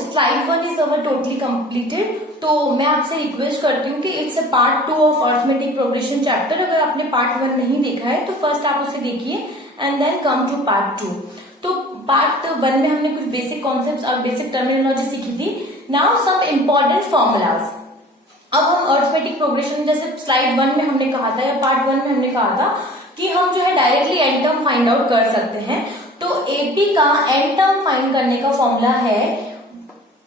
Slide 1 is our totally completed. तो मैं आपसे रिक्वेस्ट करती हूँ कि it's a part 2 of arithmetic progression chapter. अगर आपने पार्ट 1 नहीं देखा है तो फर्स्ट आप उसे देखिए and then come to part 2। तो पार्ट 1 में हमने कुछ बेसिक कॉन्सेप्ट्स और बेसिक टर्मिनोलॉजी सीखी थी। Now some important formulas. अब हम अर्थमेटिक प्रोग्रेशन, जैसे स्लाइड 1 में हमने कहा था या पार्ट 1 में हमने कहा था कि हम जो है directly n term find out कर सकते हैं। तो एपी का एन टर्म फाइंड करने का फॉर्मूला है,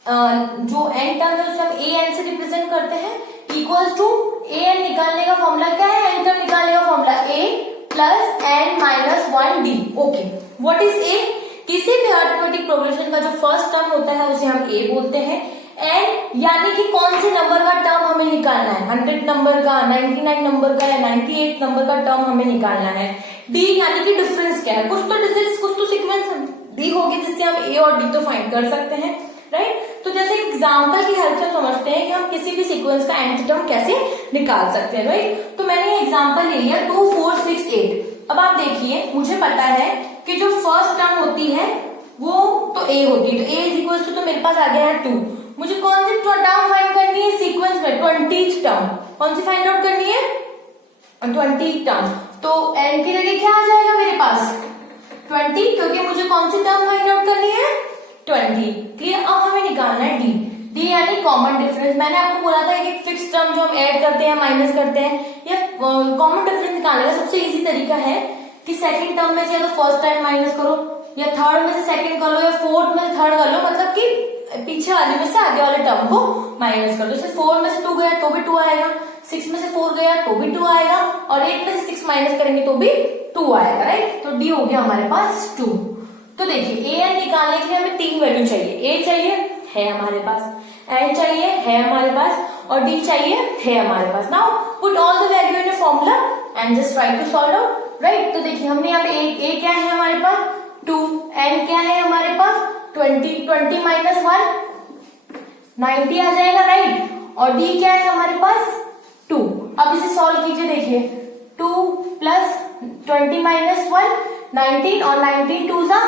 जो एन टर्म है उसे हम ए एन से रिप्रेजेंट करते हैं, इक्वल्स टू ए एन निकालने का फॉर्मूला क्या है, एन टर्म निकालने का formula a plus n minus 1 d. Okay, what is a? किसी भी अर्थमेटिक प्रोग्रेशन का जो फर्स्ट टर्म होता है उसे हम ए बोलते हैं। एन यानी कि कौन से नंबर का टर्म हमें निकालना है, 100 नंबर का, 99 नंबर का या 98 नंबर का टर्म हमें निकालना है। डी यानी कि डिफरेंस क्या है, कुछ तो डिजिट्स, कुछ तो सीक्वेंस डी होगी जिससे हम ए और डी तो फाइंड कर सकते हैं, राइट। तो जैसे एग्जांपल की हेल्प से समझते हैं कि हम किसी भी सीक्वेंस का nth टर्म कैसे निकाल सकते हैं, राइट। तो मैंने ये एग्जांपल ले लिया 2 4 6 8। अब आप देखिए, मुझे पता है कि जो फर्स्ट टर्म होती है वो तो ए होती है, तो ए इज इक्वल टू, तो मेरे पास आ गया है 2। मुझे कौन सी टर्म फाइंड करनी है सीक्वेंस में, 20th टर्म। कौन सी फाइंड आउट करनी है, 20th टर्म। तो एन की जगह क्या आ जाएगा मेरे पास 20, क्योंकि मुझे कौन सी टर्म फाइंड आउट करनी है 20। क्लियर। अब हमें निकालना है डी। डी यानी कॉमन डिफरेंस। मैंने आपको बोला था कि फिक्स टर्म जो हम ऐड करते हैं माइनस करते हैं, या कॉमन डिफरेंस निकालने का सबसे इजी तरीका है कि सेकंड टर्म में से या तो फर्स्ट टर्म माइनस करो, या थर्ड में से सेकंड कर लो, या फोर्थ में से थर्ड कर लो, मतलब कि पीछे वाले में से आगे वाले टर्म को माइनस कर दो। जैसे 4 में से 2 गया तो भी 2 आएगा, 6 में से 4 गया तो भी 2 आएगा, और 8 में से 6 माइनस करेंगे तो भी 2 आएगा, राइट। तो डी हो गया हमारे पास 2। तो देखिए ए एन निकालने के लिए हमें 3 वैल्यू चाहिए। ए चाहिए, है हमारे पास, एन चाहिए, है हमारे पास, और डी चाहिए, है हमारे पास। Now put all the value in a formula and just try to solve out, right. तो देखिए हमने यहाँ पे ए क्या है हमारे पास 2, एन क्या है हमारे पास 20 माइनस 1 90 आ जाएगा, राइट। और डी क्या है हमारे पास 2। अब इसे सॉल्व कीजिए, देखिए 2 प्लस 20 माइनस 1 19, और 19 2 जा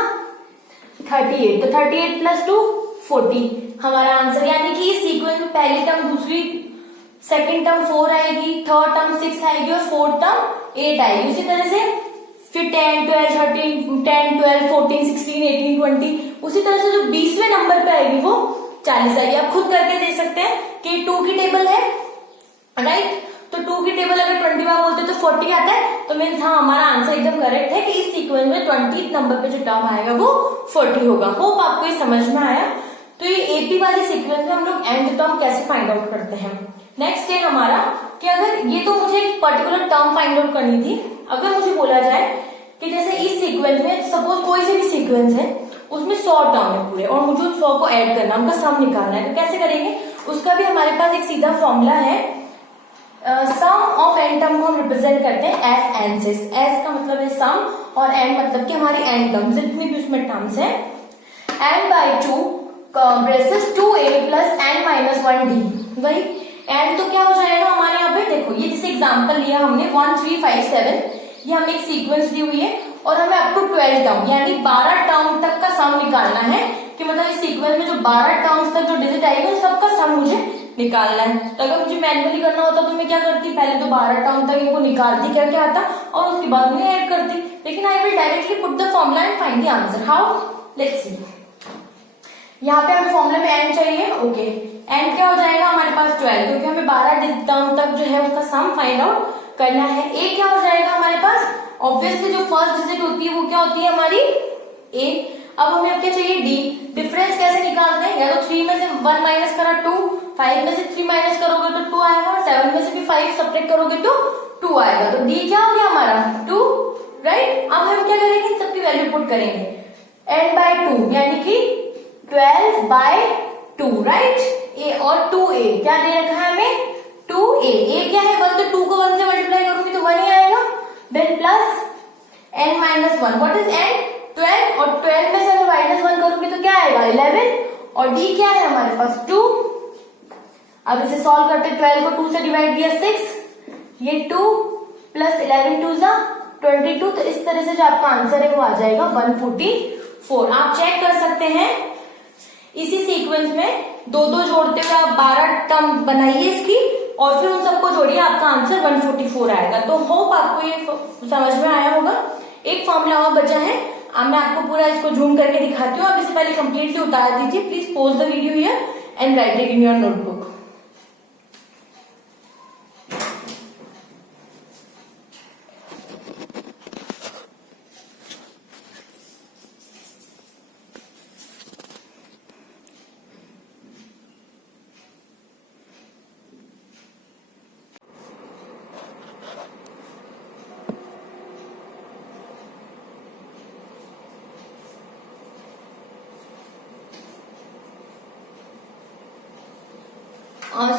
38, तो 38 प्लस 2 40 हमारा आंसर। यानी कि इस सीक्वेंस में पहली टर्म दूसरी, सेकंड टर्म 4 आएगी, थर्ड टर्म 6 आएगी और फोर्थ टर्म 8 आएगी। उसी तरह से फिर 10 12 13 10 12 14 16 18 20, उसी तरह से जो 20वें नंबर पे आएगी वो 40 आएगी। आप खुद करके देख सकते हैं कि 2 की टेबल है, राइट। तो 2 की टेबल अगर 25 बोलते तो 40 आता है, तो मीन्स हाँ हमारा आंसर एकदम करेक्ट है कि इस सीक्वेंस में 20th नंबर पे जो टर्म आएगा वो 40 होगा। होप आपको ये समझ में आया। तो ये एपी वाली सीक्वेंस में हम लोग एंड टर्म कैसे फाइंड आउट करते हैं। नेक्स्ट है हमारा कि अगर ये तो मुझे एक पर्टिकुलर टर्म फाइंड आउट करनी थी, अगर मुझे बोला जाए कि जैसे इस सीक्वेंस में सपोज कोई से भी सीक्वेंस है, उसमें 100 टर्म है पूरे, और मुझे 100 को ऐड करना, उनका सम निकालना है, तो कैसे करेंगे, उसका भी हमारे पास एक सीधा फॉर्मूला है। सम ऑफ एन टर्म को हम रिप्रेजेंट करते हैं एस एन से। एस का मतलब है सम और एन मतलब कि हमारी एन टर्म जितनी भी उसमें टर्म्स है। N by 2 braces 2a plus n minus 1 d. वही एन तो क्या हो जाएगा हमारे यहाँ पे, देखो ये जैसे एग्जांपल लिया हमने 1 3 5 7, ये हमें एक सीक्वेंस दी हुई है और हमें अप टू 12 टर्म यानी 12 टर्म तक का सम निकालना है, कि मतलब इस सीक्वेंस में जो 12 टर्म्स तक जो डिजिट आएगी उन सबका सम मुझे निकालना है। तो अगर मुझे मैन्युअली करना होता तो मैं क्या करती, पहले तो 12 टर्म तक इनको निकालती क्या क्या आता और उसके बाद में ऐड करती। लेकिन I will directly put the formula and find the answer. How, let's see. यहाँ पे हमें फॉर्मूला में एन चाहिए, ओके। एन क्या हो जाएगा हमारे पास 12, क्योंकि हमें 12 टर्म तक जो है उसका सम फाइंड आउट करना है। ए क्या हो जाएगा हमारे पास, ऑब्वियसली जो फर्स्ट डिजिट होती है वो क्या होती है हमारी ए। अब हमें अब क्या चाहिए डी। डिफरेंस कैसे निकालते हैं, या तो 3 में से 1 माइनस करा 2, 5 में से 3 माइनस करोगे तो 2 आएगा, 7 में से भी 5 सब्ट्रैक्ट करोगे तो 2 आएगा। तो डी क्या हो गया हमारा 2, राइट। अब हम क्या करेंगे, इन सबकी वैल्यू पुट करेंगे। एन बाय 2 यानी कि 12 बाय 2, राइट। ए और 2a क्या दे रखा है हमें 2a। ए क्या है 1, तो 2 को 1 से मल्टीप्लाई करूंगी तो 1 ही आएगा। Then plus n minus 1, what is n 12, और 12 में से अगर माइनस 1 करूंगी तो क्या आएगा 11, और d क्या है हमारे पास 2। अब इसे सॉल्व करते, 12 को 2 से डिवाइड किया 6, ये 2 प्लस 11 2 जा 22, तो इस तरह से जो आपका आंसर है वो आ जाएगा 144। आप चेक कर सकते हैं इसी सीक्वेंस में दो दो जोड़ते हुए आप 12 टर्म बनाइए इसकी और फिर उन सबको जोड़िए, आपका आंसर 144 आएगा। तो होप आपको ये समझ में आया होगा। एक फॉर्मूला और बचा है, मैं आपको पूरा इसको जूम करके दिखाती हूँ। आप इससे पहले कंप्लीटली उतार दीजिए। Please pause the video here and write it in your notebook.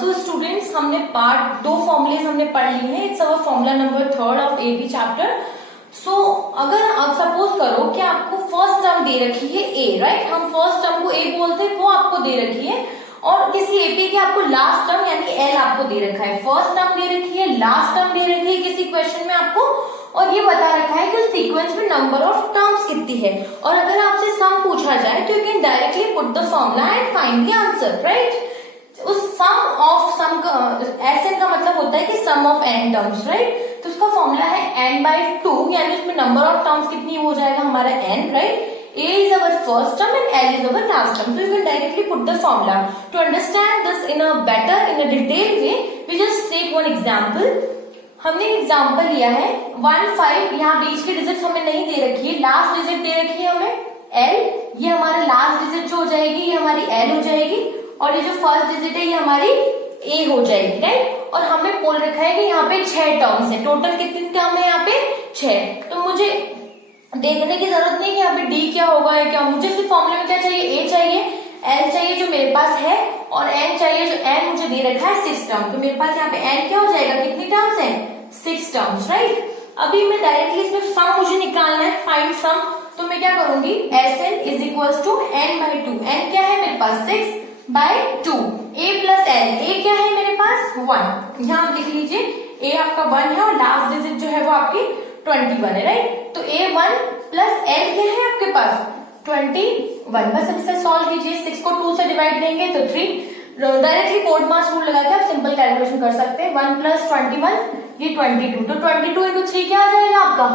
So students, हमने पार्ट 2 फॉर्मुलेज हमने पढ़ ली है। It's our formula number 3 of AB chapter. So अगर आप सपोज करो कि आपको फर्स्ट टर्म दे रखी है ए, राइट, हम फर्स्ट टर्म को ए बोलते हैं, वो आपको दे रखी है, और किसी एपी की आपको लास्ट टर्म यानी एल आपको दे रखा है। फर्स्ट टर्म दे रखी है, लास्ट टर्म दे रखी है किसी क्वेश्चन में आपको, और ये बता रखा है कि उस सीक्वेंस में नंबर ऑफ टर्म्स कितनी है। और अगर आपसे सम पूछा जाए तो you can directly put the formula and find the answer, right. उस सम ऑफ सम का एसएन का मतलब होता है कि सम ऑफ एन टर्म्स, राइट। तो उसका फॉर्मूला है n/2, यानी उसमें नंबर ऑफ टर्म्स कितनी हो जाएगा हमारा n, right. a is our first term and l is our last term. So you can directly put the formula. To understand this in a detailed way, we just take one example. हमने एक example लिया है 1 5, यहाँ बीच की digit हमें नहीं दे रखी है, लास्ट डिजिट दे रखी है हमें l। ये हमारा लास्ट डिजिट जो हो जाएगी ये हमारी l हो जाएगी, और ये जो फर्स्ट डिजिट है ये हमारी a हो जाएगी, राइट। और हमें बोल रखा है कि यहाँ पे 6 टर्म्स है। टोटल कितनी टर्म है यहाँ पे 6। तो मुझे देखने की जरूरत नहीं कि यहाँ पे d क्या होगा या क्या, मुझे सिर्फ फॉर्मूले में क्या चाहिए, a चाहिए, l चाहिए जो मेरे पास है, और n चाहिए जो n मुझे दे रखा है 6 टर्म। तो मेरे पास यहाँ पे n क्या हो जाएगा, कितनी टर्म्स है, 6 टर्म्स, राइट। अभी मैं डायरेक्टली इसमें सम मुझे निकालना है, फाइंड सम। तो मैं क्या करूंगी, Sn is equal to n/2। n क्या है मेरे पास 6/2, a प्लस l, a क्या है मेरे पास 1, यहाँ आप लिख लीजिए a आपका 1 है और लास्ट डिजिट जो है वो आपकी 21 है, राइट। तो a1 प्लस l क्या है आपके पास 21। बस इसे सॉल्व कीजिए, 6 को 2 से डिवाइड देंगे तो 3। डायरेक्टली कोड मास रूल लगा के आप सिंपल कैलकुलेशन कर सकते हैं। 1 प्लस 21 ये 22, तो 22 इंटू 3 क्या आ जाएगा आपका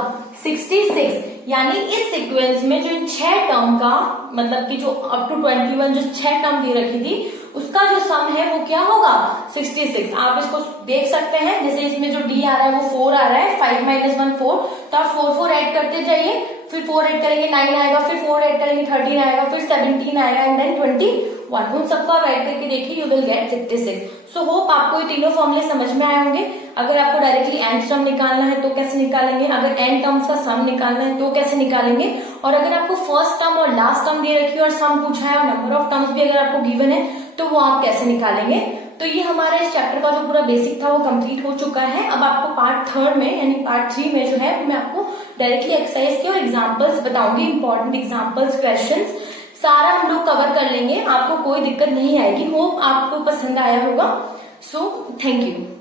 66। यानी इस सीक्वेंस में जो 6 टर्म का मतलब कि जो अप टू 21 जो 6 टर्म दे रखी थी उसका जो सम है वो क्या होगा 66। आप इसको देख सकते हैं, जैसे इसमें जो d आ रहा है वो 4 आ रहा है, 5 - 1 4, तो आप 4 ऐड करते जाइए, फिर 4 ऐड करेंगे 9 आएगा, फिर 4 ऐड करेंगे 13 आएगा, फिर 17 आएगा एंड देन 21। उन सबको आप ऐड करके देखिए, you will get 56। So hope आपको ये तीनों फॉर्मूले समझ में आए होंगे। अगर आपको डायरेक्टली n टर्म निकालना है तो कैसे निकालेंगे, अगर n टर्म्स का सम निकालना है तो कैसे निकालेंगे, और अगर आपको फर्स्ट टर्म और लास्ट टर्म दे रखी है और सम पूछा है और नंबर ऑफ टर्म्स भी अगर आपको गिवन है तो वो आप कैसे निकालेंगे। तो ये हमारा इस चैप्टर का जो पूरा बेसिक था वो कंप्लीट हो चुका है। अब आपको पार्ट 3 में यानी पार्ट 3 में जो है मैं आपको डायरेक्टली एक्सरसाइज के और एग्जांपल्स बताऊंगी, इंपॉर्टेंट एग्जांपल्स, क्वेश्चंस सारा हम लोग कवर कर लेंगे, आपको कोई दिक्कत नहीं आएगी। होप आपको पसंद आया होगा। So thank you.